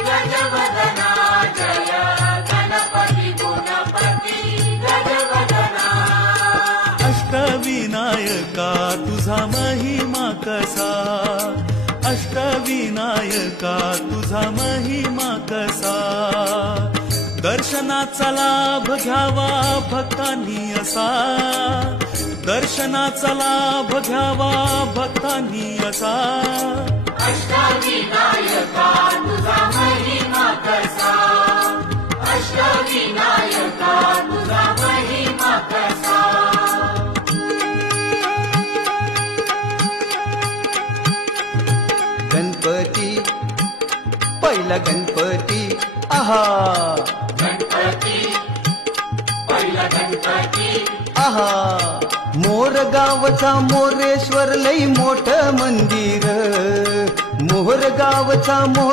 गजवदना जय गणपती गुणपती गजवदना। अष्टविनायका तुझा महिमा कसा, अष्टविनायका तुझा महिमा कसा। दर्शनाचा लाभ घ्यावा भक्तांनी असा, दर्शनाचा लाभ घ्यावा भक्तांनी असा। अष्टविनायका तुझा महिमा कसा, अष्टविनायका तुझा महिमा कसा। गणपती पहिला गणपती आहा, गणपती पहिला गणपती आहा। मोरगावचा मोरेश्वर लई मोठ मंदिर, मोरगावचा